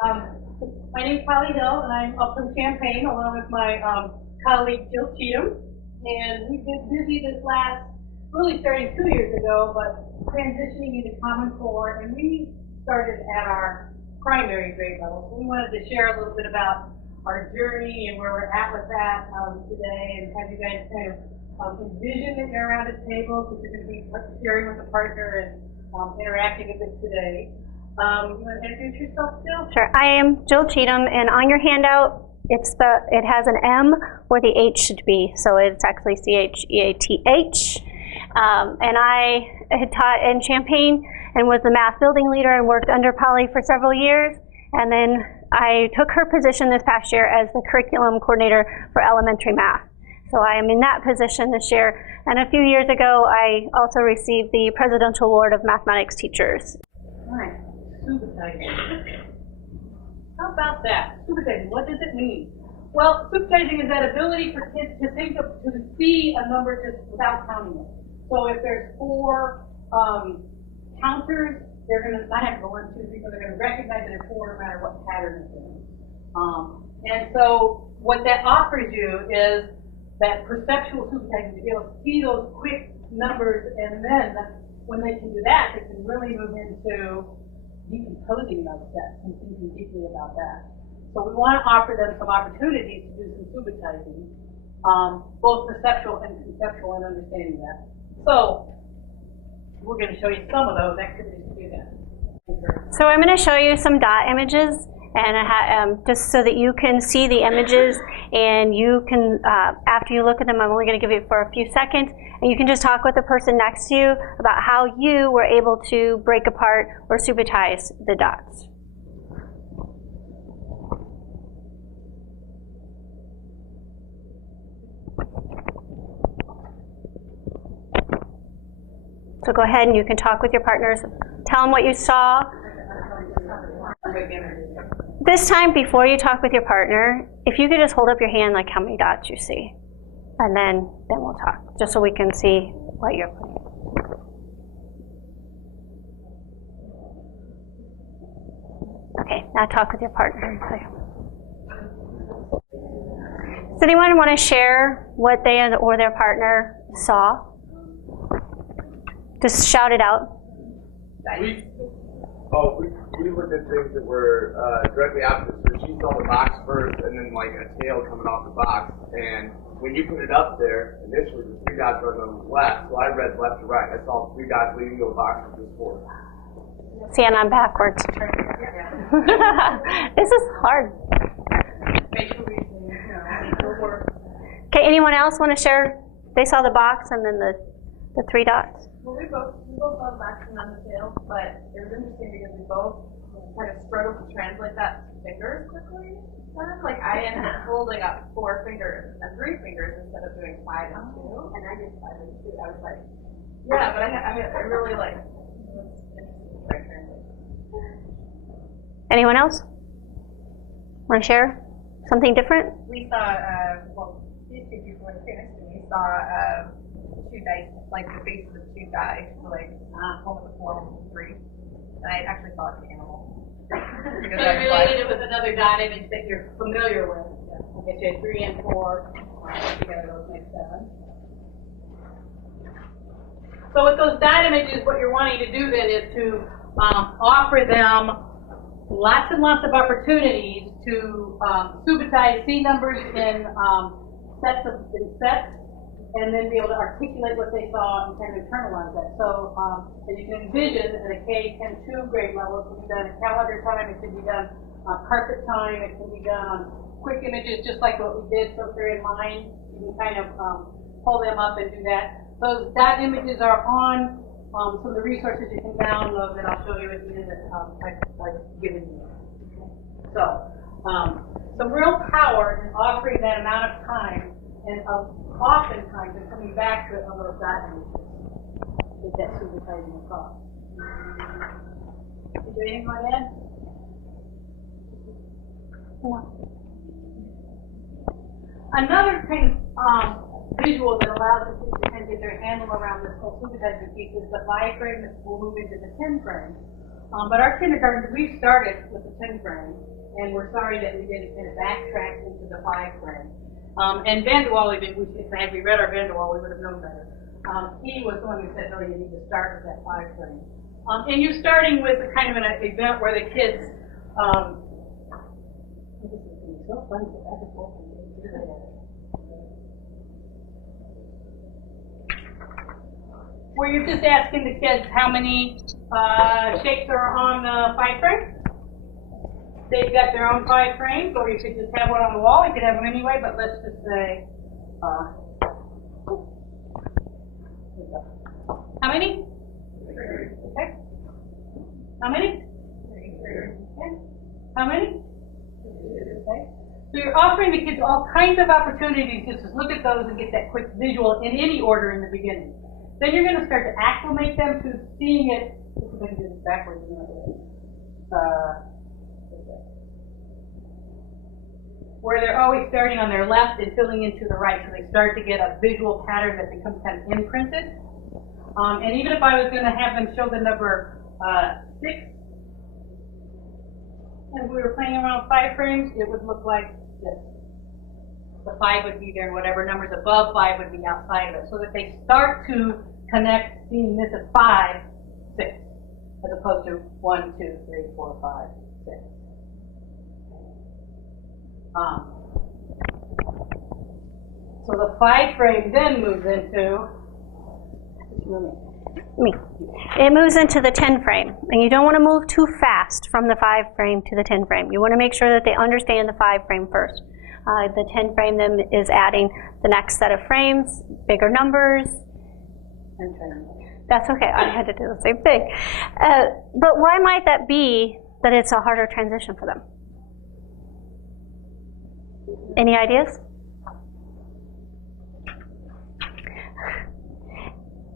My name is Hill, and I'm up from Champaign along with my colleague Jill Cheatham. And we've been busy this last, really starting 2 years ago, but transitioning into Common Core. And we started at our primary grade level. So we wanted to share a little bit about our journey and where we're at with that today, and have you guys kind of envision that you're around a table, because you're going to be sharing with a partner and interacting a bit today. You want to introduce yourself, Jill? Sure. I am Jill Cheatham, and on your handout, it has an M where the H should be, so it's actually CHEATH. And I had taught in Champaign and was the math building leader and worked under Polly for several years. And then I took her position this past year as the curriculum coordinator for elementary math. So I am in that position this year. And a few years ago, I also received the Presidential Award of Mathematics Teachers. All right. Subitizing. How about that? Subitizing, what does it mean? Well, subitizing is that ability for kids to to see a number just without counting it. So if there's 4 counters, they're going to not have to go 1, 2, 3, but they're going to recognize that it's 4 no matter what pattern it's in. And so what that offers you is that perceptual subitizing, to be able to see those quick numbers, and then when they can do that, they can really move into decomposing those sets and thinking deeply about that. So we want to offer them some opportunities to do some subitizing, both perceptual and conceptual, and understanding that. So we're going to show you some of those activities to do that. So I'm going to show you some dot images, and just so that you can see the images, and you can, after you look at them, I'm only going to give you for a few seconds, and you can just talk with the person next to you about how you were able to break apart or subitize the dots. So go ahead and you can talk with your partners. Tell them what you saw. This time, before you talk with your partner, if you could just hold up your hand like how many dots you see. And then we'll talk, just so we can see what you're putting. Okay, now talk with your partner. Does anyone want to share what they or their partner saw? Just shout it out. We looked at things that were directly opposite. So she saw the box first, and then like a tail coming off the box. And when you put it up there, initially the 3 dots were on the left. So I read left to right. I saw 3 dots leading to a box with just 4. See, and I'm backwards. This is hard. Okay, anyone else want to share? They saw the box and then the 3 dots. Well, we both saw the box and on the tail, but it was interesting because we both kind of struggled to translate that to fingers quickly. Like I ended up holding up 4 fingers and 3 fingers instead of doing 5 and 2, and I did 5 and 2. I was like, yeah, but I really like. It was interesting to try to translate. Anyone else want to share something different? We saw these 2 people were next to me. We saw 2 dice, like the faces of 2 guys, like one with a 4, one with a 3. And I actually saw it as an animal. So you related it with another dot image that you're familiar with. Okay, so 3 and 4 together, those make 7. So with those dot images, what you're wanting to do then is to offer them lots and lots of opportunities to subitize C numbers in sets, and then be able to articulate what they saw and kind of internalize that. So as you can envision, at a K-10-2 grade level, it can be done at calendar time, it can be done carpet time, it can be done on quick images, just like what we did. So if they're in line, you can kind of pull them up and do that. Those dot images are on some of the resources you can download that I'll show you at the end that I've given you. So some real power in offering that amount of time, and oftentimes they're coming back to it on those dot images. Get that subitizing across. Is there anything on that? Another kind of visual that allows the kids to kind of get their handle around this whole subitizing piece is the 5 frame that will move into the 10 frame. But our kindergarten, we started with the 10 frame, and we're sorry that we didn't kind of backtrack into the 5 frame. And Vanderwall, had we read our Vanderwall, we would have known better. He was the one who said, no, you need to start with that 5 frame. And you're starting with a kind of an event where the kids, this is going to be so fun to go back and forth and do that. Where you're just asking the kids how many shapes are on the 5 frame. They've got their own 5 frames, or you could just have one on the wall. You could have them anyway, but let's just say, how many? Okay. How many? Okay. How many? Okay. So you're offering the kids all kinds of opportunities just to look at those and get that quick visual in any order in the beginning. Then you're going to start to acclimate them to seeing it. Let's see if I can do this backwards. Where they're always starting on their left and filling into the right, so they start to get a visual pattern that becomes kind of imprinted. And even if I was going to have them show the number 6, and we were playing around 5 frames, it would look like this. The 5 would be there, and whatever numbers above 5 would be outside of it, so that they start to connect seeing this as 5, 6, as opposed to 1, 2, 3, 4, 5, 6. So the 5 frame then moves into It moves into the 10 frame, and you don't want to move too fast from the 5 frame to the 10 frame. You want to make sure that they understand the 5 frame first. The 10 frame then is adding the next set of frames, bigger numbers. That's okay, I had to do the same thing. But why might that be that it's a harder transition for them? Any ideas?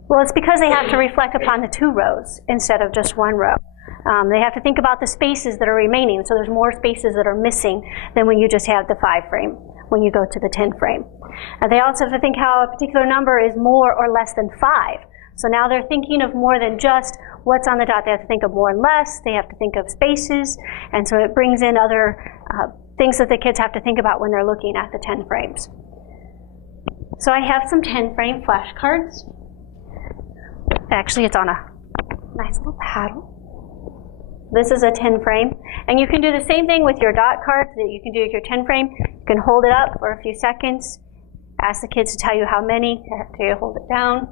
Well, it's because they have to reflect upon the 2 rows instead of just 1 row. They have to think about the spaces that are remaining, so there's more spaces that are missing than when you just have the 5 frame, when you go to the 10 frame. They also have to think how a particular number is more or less than 5. So now they're thinking of more than just what's on the dot. They have to think of more and less. They have to think of spaces, and so it brings in other things that the kids have to think about when they're looking at the 10 frames. So I have some 10 frame flashcards. Actually, it's on a nice little paddle. This is a 10 frame, and you can do the same thing with your dot cards that you can do with your 10 frame. You can hold it up for a few seconds, ask the kids to tell you how many, after you hold it down,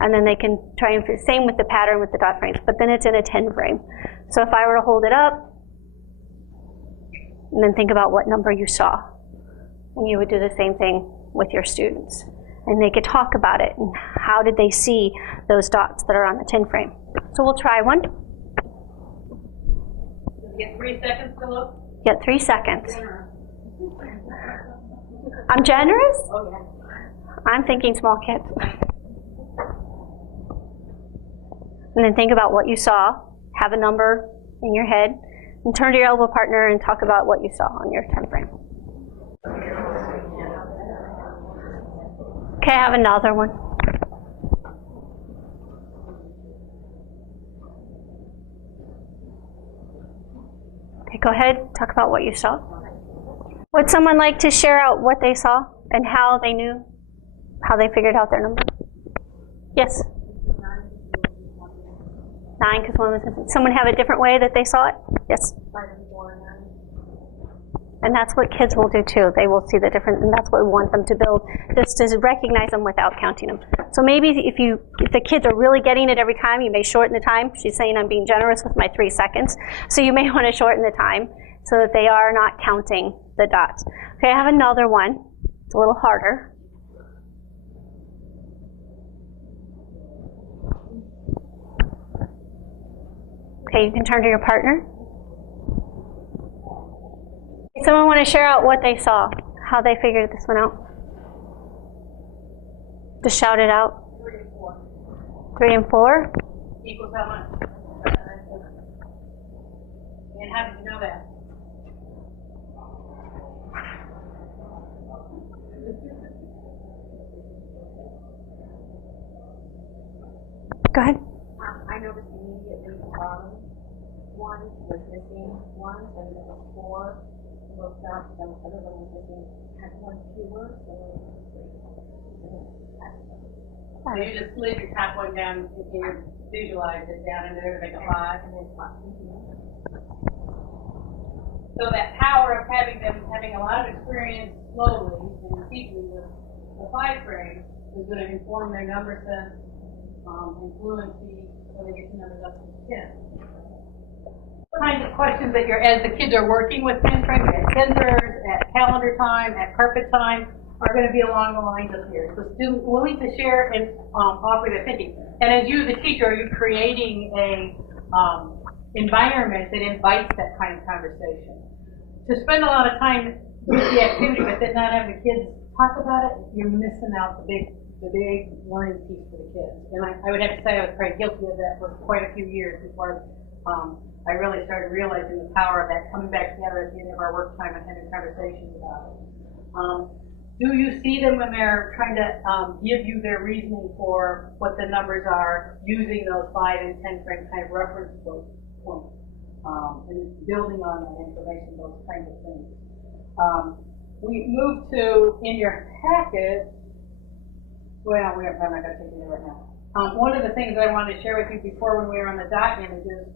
and then they can try and do the same with the pattern with the dot frames, but then it's in a 10 frame. So if I were to hold it up, and then think about what number you saw, and you would do the same thing with your students. And they could talk about it, and how did they see those dots that are on the 10 frame. So we'll try one. Get 3 seconds to look. Get 3 seconds. I'm generous? Oh, yeah. I'm thinking small kids. And then think about what you saw, have a number in your head, and turn to your elbow partner and talk about what you saw on your 10 frame. Okay, I have another one. Okay, go ahead, talk about what you saw. Would someone like to share out what they saw and how they knew, how they figured out their number? Yes? 9, because one was missing. Someone have a different way that they saw it? Yes? 5 and 4, 9. And that's what kids will do too. They will see the different, and that's what we want them to build, just to recognize them without counting them. So maybe if the kids are really getting it every time, you may shorten the time. She's saying I'm being generous with my 3 seconds. So you may want to shorten the time so that they are not counting the dots. Okay, I have another one. It's a little harder. Okay, you can turn to your partner. Someone want to share out what they saw, how they figured this one out? Just shout it out. 3 and 4. 3 and 4? Equals how much? And how did you know that? Go ahead. I noticed immediately one was missing one, and there was four looked up, and the other one was missing, had one fewer, so So you just slid your top one down, you visualize it down into there to make a 5, and then 5. So that power of having them having a lot of experience slowly and deeply with the 5 frame is going to inform their number sense and fluency when they get to numbers up to 10. What kinds of questions that as the kids are working with 10 frames, at sensors, at calendar time, at carpet time, are going to be along the lines of here. So students willing to share and offer their thinking. And as you, the teacher, are you creating a environment that invites that kind of conversation? To spend a lot of time with the activity, but then not have the kids talk about it, you're missing out the big learning piece for the kids. And I would have to say I was probably guilty of that for quite a few years before I really started realizing the power of that, coming back together at the end of our work time and having conversations about it. Do you see them when they're trying to give you their reasoning for what the numbers are, using those 5 and 10 frame kind of reference points, and building on that information, those kinds of things? We moved to, in your packet, well, I'm not going to take it right now. One of the things I wanted to share with you before when we were on the dot images,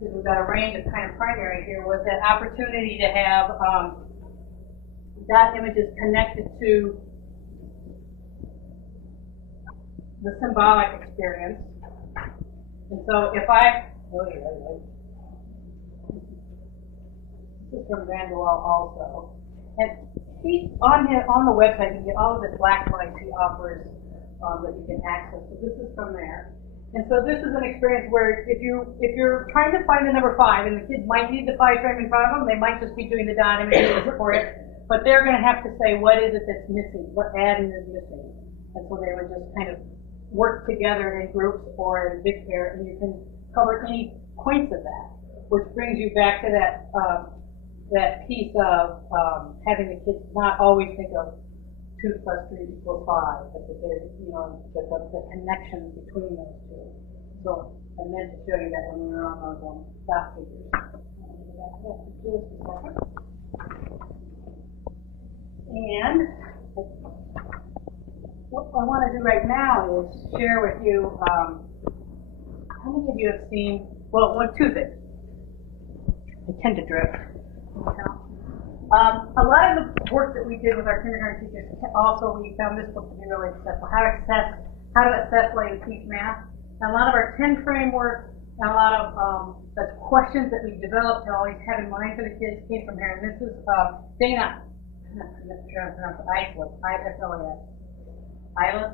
because we've got a range of kind of primary here, was that opportunity to have dot images connected to the symbolic experience. And so if this is from Vanderwall also. And he's on the website, you can get all of the black lights he offers that you can access. So this is from there. And so this is an experience where if you're trying to find the number 5, and the kids might need the 5 frame in front of them, they might just be doing the dot images for it, but they're going to have to say what is it that's missing, what add-in is missing. And so they would just kind of work together in groups or in big pair, and you can cover any points of that, which brings you back to that that piece of having the kids not always think of 2 + 3 = 5, but that there's, the connection between those two. So I meant to show you that when we were on those dot figures. And what I want to do right now is share with you, how many of you have seen, well, 2 things. I tend to drift. A lot of the work that we did with our kindergarten teachers, also we found this book to be really successful, how to assess while you teach math. And a lot of our 10 framework and a lot of the questions that we developed to always have in mind for the kids came from here. And this is Dana, I'm not sure how to pronounce it, Isla,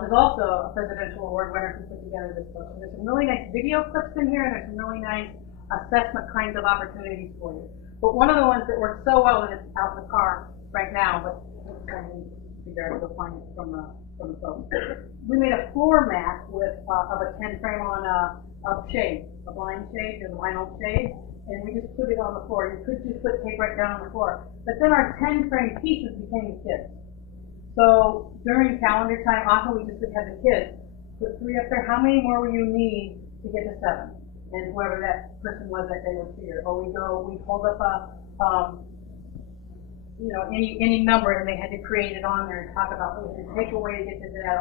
is also a presidential award winner who put together this book. So there's some really nice video clips in here, and there's some really nice assessment kinds of opportunities for you. But one of the ones that works so well, and it's out in the car right now, but I can figure out to find it from the phone. We made a floor mat with of a 10 frame on a shade, a blind shade, or the vinyl shade, and we just put it on the floor. You could just put tape right down on the floor. But then our 10 frame pieces became the kids. So during calendar time, often we just would have the kids put 3 up there. How many more will you need to get to 7? And whoever that person was that day would figure. Or we hold up any number, and they had to create it on there and talk about what to take away to get to that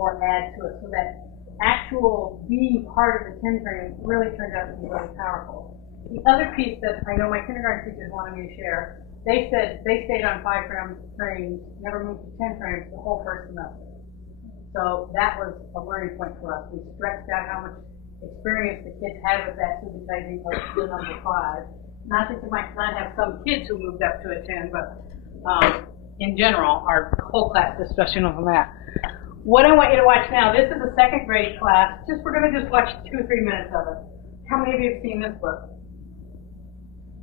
or add to it. So that actual being part of the 10 frame really turned out to be really powerful. The other piece that I know my kindergarten teachers wanted me to share, they said they stayed on 5 frames, never moved to 10 frames the whole first semester. So that was a learning point for us. We stretched out how much experience the kids had with that supercharging of the number 5. Not that you might not have some kids who moved up to a 10, but in general, our whole class discussion on that. What I want you to watch now, this is a 2nd grade class. We're going to just watch 2 or 3 minutes of it. How many of you have seen this book?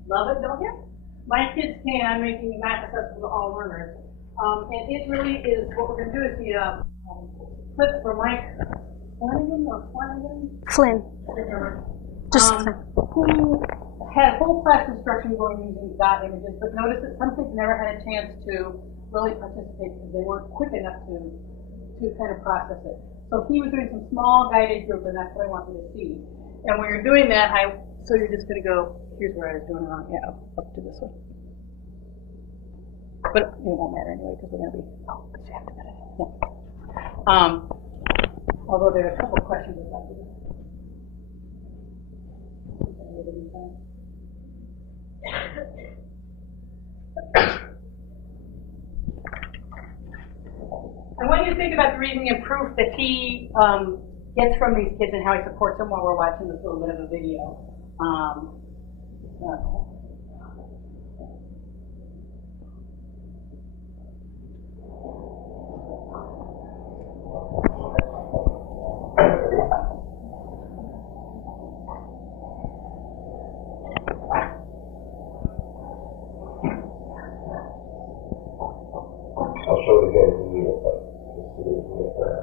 Love it, don't you? My kids can. I'm making math accessible to all learners. And it really is, what we're going to do is see a clip from Mike Flynn. Just who had whole class instruction going using dot images, but notice that some kids never had a chance to really participate because they weren't quick enough to kind of process it. So he was doing some small guided group, and that's what I want you to see. And when you're doing that, I So you're just gonna go, here's where I was doing wrong, yeah, up to this one. But it won't matter anyway, because we're gonna be, because you have to put it in. Yeah. Although there are a couple of questions I'd like to do. I want you to think about the reasoning and proof that he gets from these kids and how he supports them while we're watching this little bit of a video. I'll show it again if you need it, but just see if you can get there.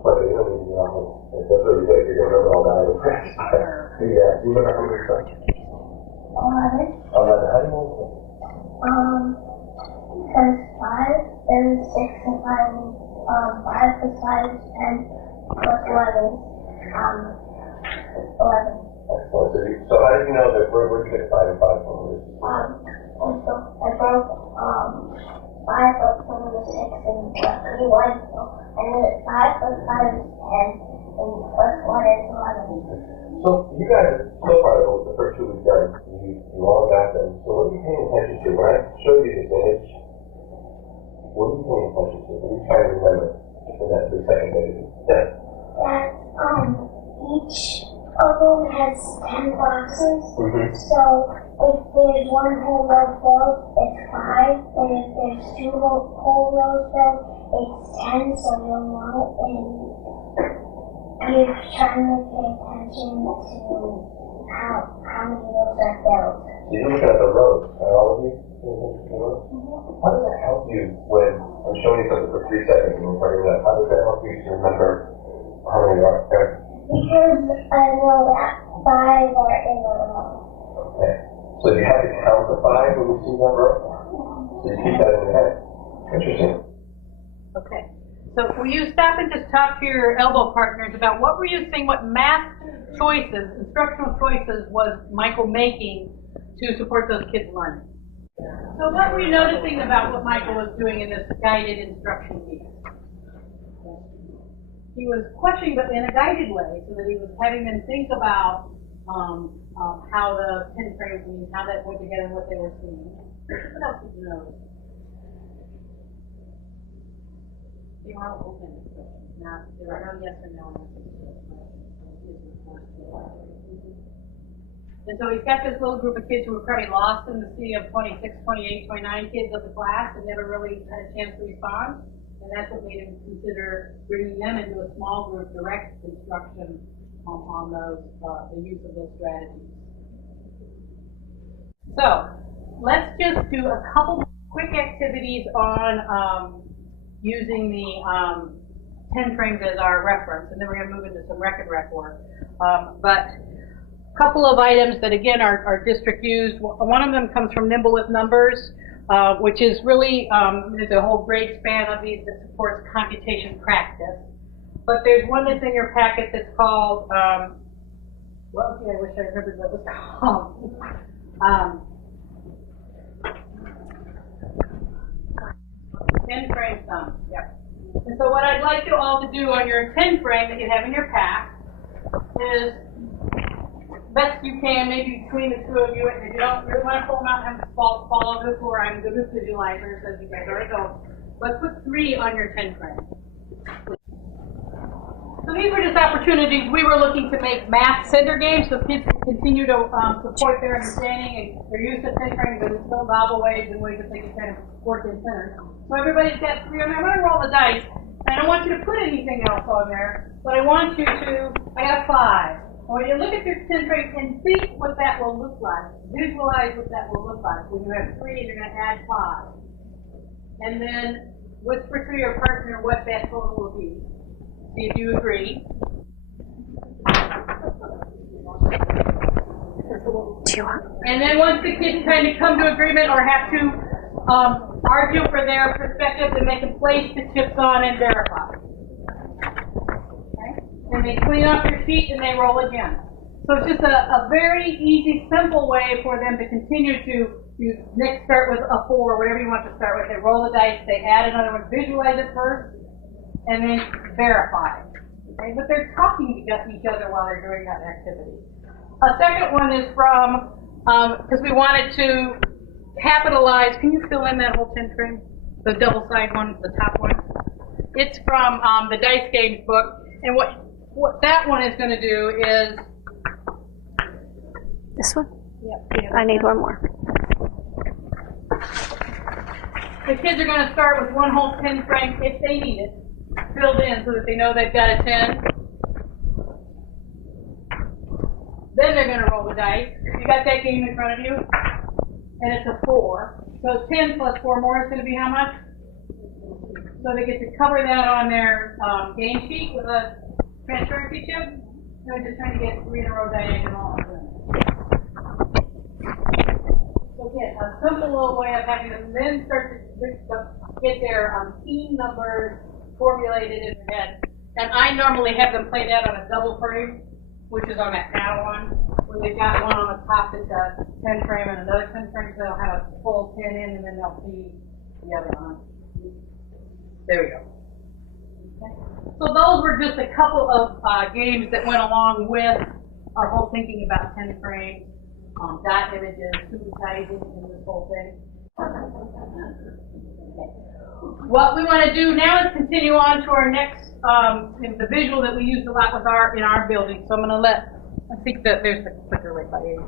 But you don't need to be on it. That's really good. You're going to remember all that. Yeah. Do you remember how many times? 11. How do you know? Because 5 and 6 and 5 and 5 plus 5 is 10 plus 11. 11. Excellent. So how did you know that where'd you get 5 and 5 from? And so I broke 5 up from the 6 and left 1. And then 5 plus 5 is 10 and plus 1 is 11. So you guys, so far, the first 2 we've done, you all got them. So what are you paying attention to? When I show you this image, what are you paying attention to? What are you trying to remember in that 3 second video? That each of them has 10 boxes. Mm-hmm. So if there's 1 whole row filled, it's 5. And if there's 2 whole rows filled, it's 10. So you'll know. And you're trying to pay attention to how many rows are filled. You're looking at the rows, are all of you? Mm-hmm. How does that help you when I'm showing you something for 3 seconds and you're writing it up? How does that help you to remember how many are there? Because I know that 5 are in a row. Okay. So you have to count the 5 when you see that row? So you keep that in your head. Interesting. Okay. So will you stop and just talk to your elbow partners about what were you saying, what math choices, instructional choices was Michael making to support those kids' learning? So what were you noticing about what Michael was doing in this guided instruction piece? He was questioning, but in a guided way, so that he was having them think about how the pin frames and how that went together and what they were seeing. What else did you notice? You are open to questions. Now, there are no yes or no answers to those questions. And so he's got this little group of kids who were probably lost in the sea of 26, 28, 29 kids of the class and never really had a chance to respond. And that's what made him consider bringing them into a small group direct instruction on those, the use of those strategies. So let's just do a couple quick activities on using the 10 frames as our reference, and then we're going to move into some rekenreks work. But a couple of items that, again, are district used. One of them comes from Nimble with Numbers, which is really, there's a whole grade span of these that supports computation practice. But there's one that's in your packet that's called, well, okay, I wish I remembered what it was called. 10 frame sum, yep. And so what I'd like you all to do on your 10 frame that you have in your pack is, best you can, maybe between the 2 of you, and if you don't really want to pull them out and fall on the floor, I'm good with visualizers, as you guys already know. But put 3 on your 10 frame. So these were just opportunities. We were looking to make math center games so kids can continue to support their understanding and their use of 10 frames in little novel ways and ways that they can kind of work in centers. So everybody's got 3 on there. I'm going to roll the dice. And I don't want you to put anything else on there, but I want you to, I got a 5. I want you to look at your 10 frame and think what that will look like. Visualize what that will look like. When you have 3, you're going to add 5. And then whisper to your partner what that total will be. See if you agree. Do you want? And then once the kids kind of come to agreement or have to argue for their perspective, then they can place the chips on and verify. Okay? And they clean up their sheet and they roll again. So it's just a very easy, simple way for them to continue to next start with a 4, whatever you want to start with. They roll the dice, they add another one, visualize it first, and then verify. Okay? But they're talking to each other while they're doing that activity. A second one is from, because we wanted to capitalize, can you fill in that whole 10 frame? The double side one, the top one? It's from the Dice Games book, and what that one is going to do is... This one? Yep. I need one more. The kids are going to start with one whole 10 frame, if they need it, filled in so that they know they've got a 10. Then they're going to roll the dice. You got that game in front of you, and it's a 4. So 10 plus 4 more is going to be how much? So they get to cover that on their game sheet with a transparency chip. So we're just trying to get 3 in a row diagonal. So again, a simple little way of having them then start to get their team numbers formulated in their head. And I normally have them play that on a double frame, which is on that paddle one, where they've got one on the top that's a 10 frame and another 10 frame, so they'll have a full 10 in and then they'll see the other one. There we go. Okay. So those were just a couple of games that went along with our whole thinking about 10 frames, dot images, Subitizing, and this whole thing. Okay. What we want to do now is continue on to our next, the visual that we used a lot with in our building. So I'm going to I think that there's a clicker right by here.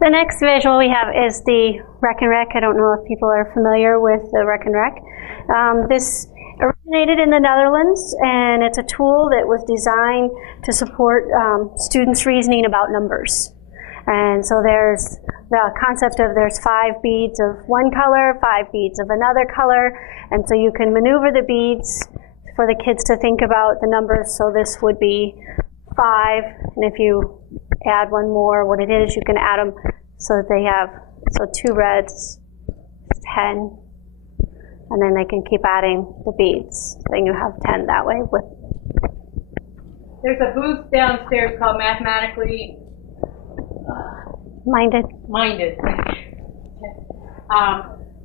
The next visual we have is the Rek and Rek. I don't know if people are familiar with the Rek and Rek. This originated in the Netherlands, and it's a tool that was designed to support students' reasoning about numbers. And so there's the concept of there's 5 beads of one color, 5 beads of another color, and so you can maneuver the beads for the kids to think about the numbers. So this would be 5, and if you add one more, what it is, you can add them so that they have, 2 reds, 10, and then they can keep adding the beads. Then you have 10 that way. There's a booth downstairs called Mathematically Minded.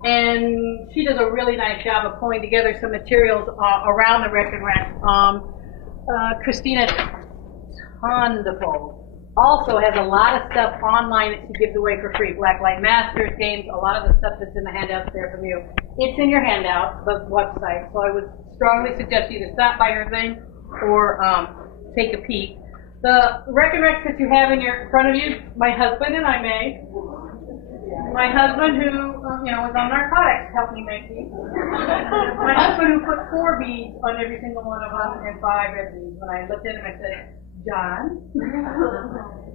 And she does a really nice job of pulling together some materials around the Rek and Rek. Christina Tondeful also has a lot of stuff online that she gives away for free. Blacklight Masters games, a lot of the stuff that's in the handouts there from you. It's in your handout, the website, so I would strongly suggest you to stop by her thing or take a peek. The Rek and Reks that you have in front of you, my husband and I made. My husband, who was on narcotics, helped me make these. My husband, who put 4 beads on every single one of them and 5 red beads. When I looked at him, I said, John,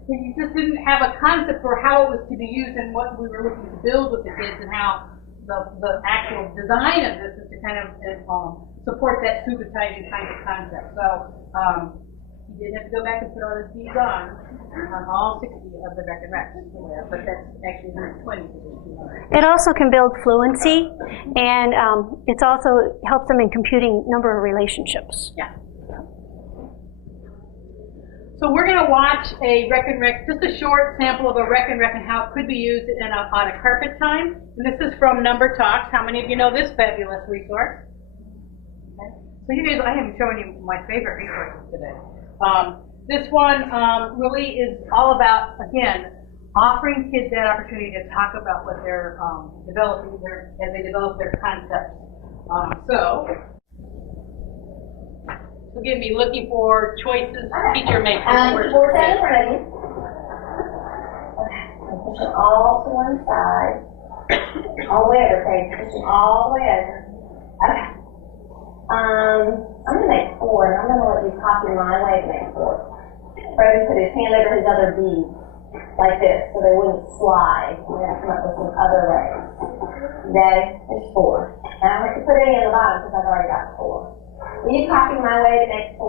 he just didn't have a concept for how it was to be used and what we were looking to build with the kids and how the actual design of this is to kind of support that Supercharging kind of concept. So you didn't have to go back and put all those beads on all 60 of the Rek and Reks, but that's actually 120. It also can build fluency, and it also helps them in computing number of relationships. Yeah. So we're going to watch a Rek and Rek, just a short sample of a Rek and Rek and how it could be used on a carpet time. And this is from Number Talks. How many of you know this fabulous resource? Okay. So you guys, I am showing you my favorite resources today. This one really is all about, again, offering kids that opportunity to talk about what they're developing as they develop their concepts. So forgive me, looking for choices teacher makes. We're ready. Okay, push it all to one side. All the way over, okay, push it all the way over. Okay. I'm going to make 4, and I'm going to let you copy my way to make 4. Brody put his hand over his other beads, like this, so they wouldn't slide. We're going to come up with some other ways. Okay, there's 4. Now I'm going to put any on the bottom because I've already got 4. Will you copy my way to make 4?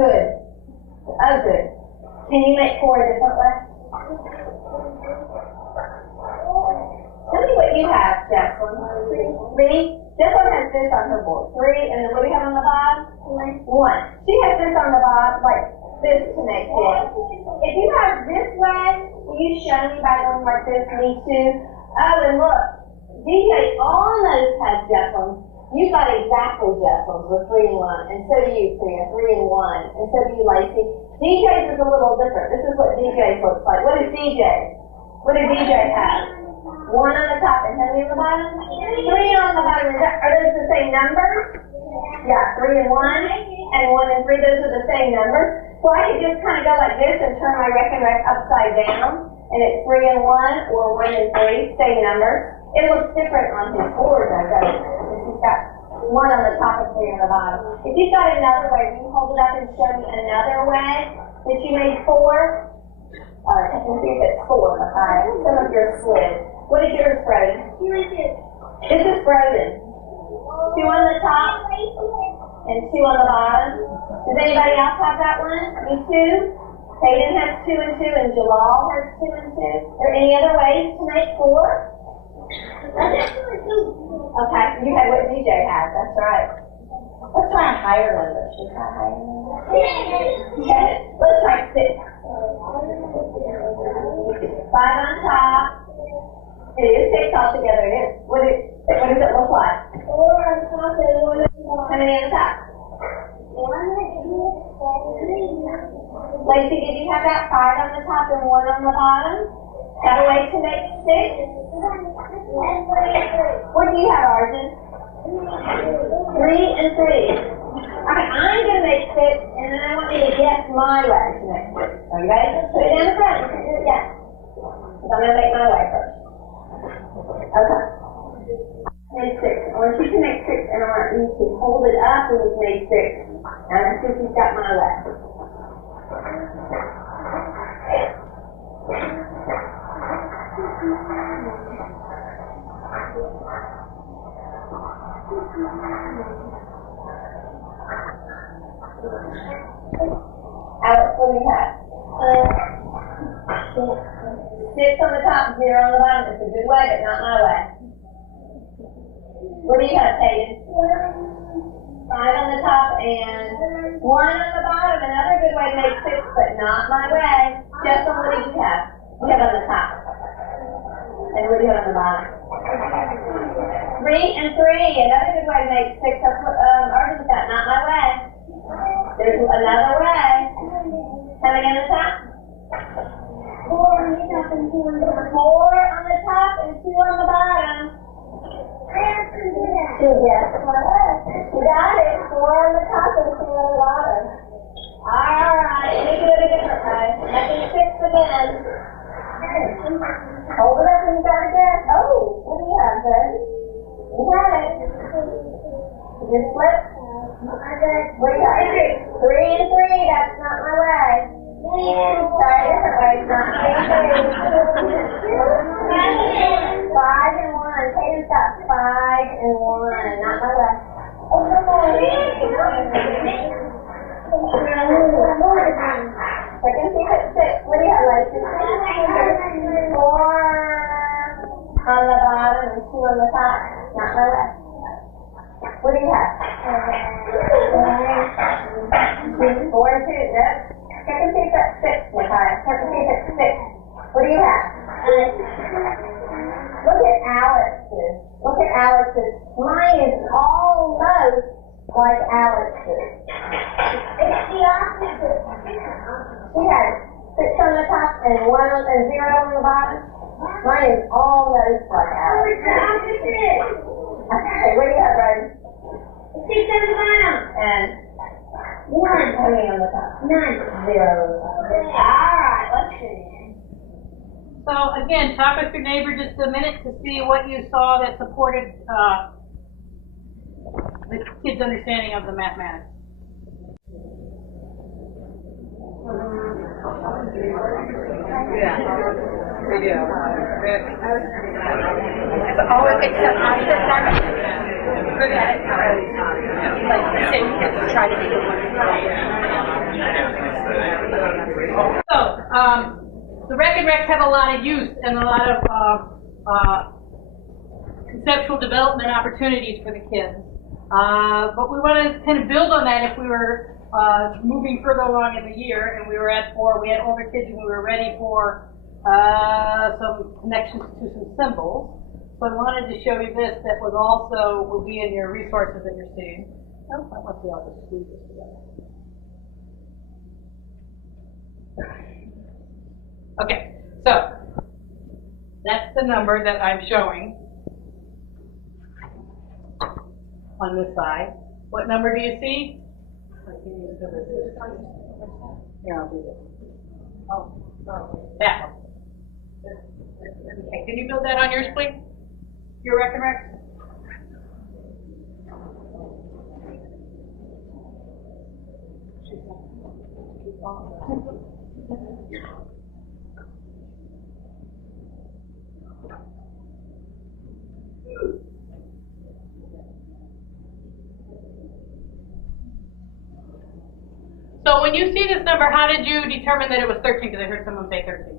Good. Oh, good. Can you make 4 a different way? Tell me what you have, Jacqueline. 3? Jacqueline has this on her board. 3, and then what do you have on the bottom? 1. She has this on the bottom, like this to make 4. If you have this way, will you show me by going like this? Me too. Oh, and look, DJ almost has Jacqueline. You got exactly Jacqueline's with 3 and 1, and so do you, Priya, 3 and 1, and so do you, Lacey. DJ's is a little different. This is what DJ's looks like. What is DJ? What did DJ have? 1 on the top and how many on the bottom? 3 on the bottom. Are those the same numbers? Yeah, 3 and 1, and 1 and 3, those are the same numbers. So I could just kind of go like this and turn my rekenreks upside down, and it's 3 and 1 or 1 and 3, same numbers. It looks different on his board though, doesn't it? If he's got 1 on the top and 3 on the bottom. If you've got another way, you can hold it up and show me another way that you made 4. I can see if it's 4, okay? Some of yours slid. What is yours, Broden? This is Broden. 2 on the top and 2 on the bottom. Does anybody else have that one? Me too? Hayden has 2 and 2, and Jalal has 2 and 2. Are there any other ways to make 4? Okay, you had what DJ has, that's right. Let's try a higher number. Should we try a higher number? Okay, let's try 6. 5 on top. It is 6 altogether, it is. What does it look like? 4 on top and 1 on the bottom. How many on the top? 1, 2, 3. Lacey, did you have that 5 on the top and 1 on the bottom? Got a way to make 6? What do you have, Arjun? 3 and 3. Okay, I'm going to make 6, and then I want you to guess my way to make 6. Are you ready? Put it down the front. You can do it, yes. So I'm going to make my way first. Okay. Made 6. I want you to make 6, and I want you to hold it up when you've made 6. And I think you've got my way. Alex, what do you have? 6 on the top, 0 on the bottom. It's a good way, but not my way. What do you have, Hayden? 5 on the top and 1 on the bottom. Another good way to make 6, but not my way. Justin, what did you have? You have on the top. And what do you have on the bottom? 3 and 3. Another good way to make 6. That's what Arjun's got. Not my way. There's another way. How many on the top? 4 on the top and 2 on the bottom. 4 on the top and 2 on the bottom. Yes, you got it. 4 on the top and 2 on the bottom. All right, let me do it a different way. Making 6 again. Hold it up and you got to guess. Oh, what do you have, Ben? You got it. You flip. What do you got? 3 and 3. That's not my way. Try a different way. It's not my way. 5 and 1. Tatum's got 5 and 1. Not my way. Second secret 6. What do you have, Lacey? 4 on the bottom and 2 on the top. Not my way. What do you have? 4 and 2. Nope. Second secret 6, Nakai. Second secret 6. What do you have? Look at Alex's. Look at Alex's. Mine is almost like Alex's. It's the opposite. She has 6 on the top and 0 on the bottom. Mine is almost like Alex's. Okay, what do you have, Rose? 6 on the bottom. And 1 coming on the top. 9. 0. Alright, let's see. So again, talk with your neighbor just a minute to see what you saw that supported the kids' understanding of the mathematics. Yeah, we do. Oh, except opposite then? Good at it. Like the same kids try to do So, the rekenreks have a lot of use and a lot of conceptual development opportunities for the kids. But we want to kind of build on that if we were moving further along in the year and we were at 4, we had older kids and we were ready for some connections to some symbols. So I wanted to show you this that was also, will be in your resources that you're seeing. Oh, I must be able to squeeze this together. Okay, so that's the number that I'm showing on this side. What number do you see? Here, I'll do this. Oh, that one. Okay, can you build that on yours, please? Your rekenreks? So when you see this number, how did you determine that it was 13? Because I heard someone say 13.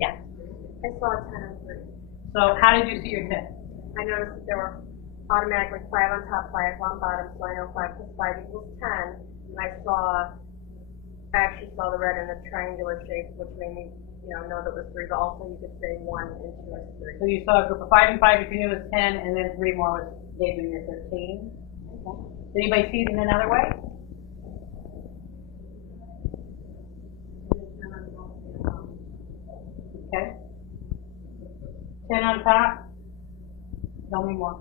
Yeah. I saw 10 and 3. So how did you see your 10? I noticed that there were automatically 5 on top, 5 on bottom, so I know 5 plus 5 equals 10. And I actually saw the red in a triangular shape, which made me, know that it was 3, but also you could say 1 and 2 is 3. So you saw a group of 5 and 5, if you knew it was 10, and then 3 more gave you your 13. Okay. Did anybody see it in another way? Okay. 10 on top. Tell me more.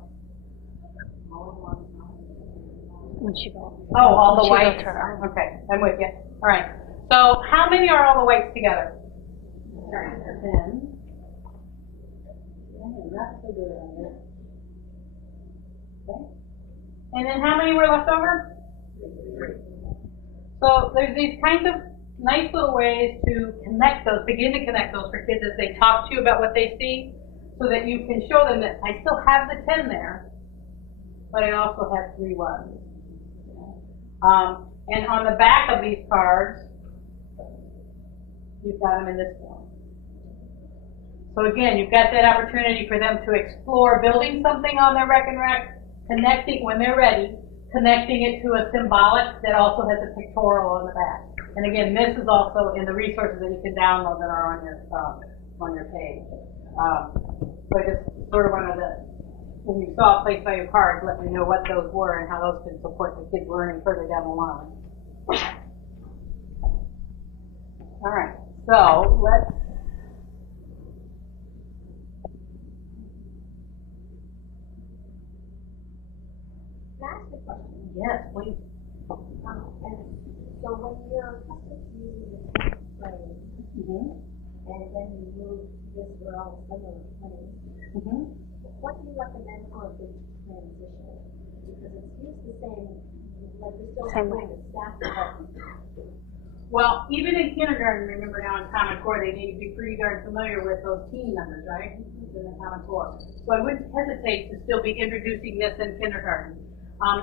When she goes. Oh, all the She whites. goes to her. Okay, I'm with you. All right. So how many are all the whites together? 10. Okay. And then how many were left over? 3. So there's these kinds of nice little ways to connect those, begin to connect those for kids as they talk to you about what they see, so that you can show them that I still have the 10 there, but I also have 3 ones. And on the back of these cards, you've got them in this form. So again, you've got that opportunity for them to explore building something on their rekenrek, connecting when they're ready, connecting it to a symbolic that also has a pictorial on the back. And again, this is also in the resources that you can download that are on your page. So I just sort of wanted to, when you saw it placed by your cards, let me know what those were and how those can support the kids learning further down the line. All right, so let's. Can I ask a question? Yes, please. So when you're accustomed to using the text phrase, and then you move this where all similar planes, what do you recommend for a big transition? Because it's used the same, like you're still doing the staff development. Well, even in kindergarten, remember now in Common Core, they need to be pretty darn familiar with those teen numbers, right? In the Common Core. So I wouldn't hesitate to still be introducing this in kindergarten.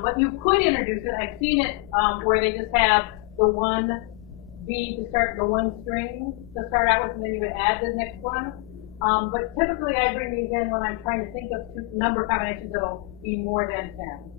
But you could introduce it. I've seen it where they just have the one bead to start, the one string to start out with, and then you would add the next one. But typically I bring these in when I'm trying to think of number combinations that'll be more than 10.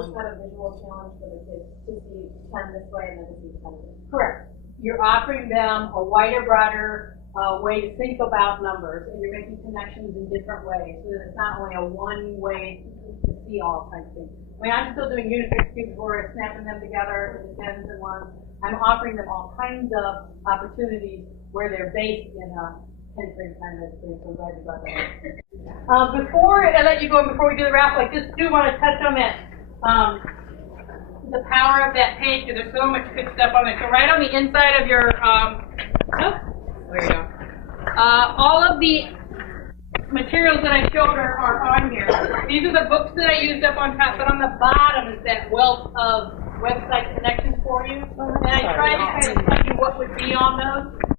Just kind of visual challenge for the kids to see 10 this way and then to see 10 this way. Correct. You're offering them a wider, broader way to think about numbers, and you're making connections in different ways, so that it's not only a one way to see all kinds of things. I mean, I'm still doing unit cubes where I'm snapping them together into 10s and 1s. I'm offering them all kinds of opportunities where they're based in a 10-frame kind of experience. So I'm glad you got that. Before I let you go, and before we do the raffle, I just do want to touch on that. The power of that page, because there's so much good stuff on there. So right on the inside of your, there you go. All of the materials that I showed are on here. These are the books that I used up on top, but on the bottom is that wealth of website connections for you. And I tried to kind of tell you what would be on those.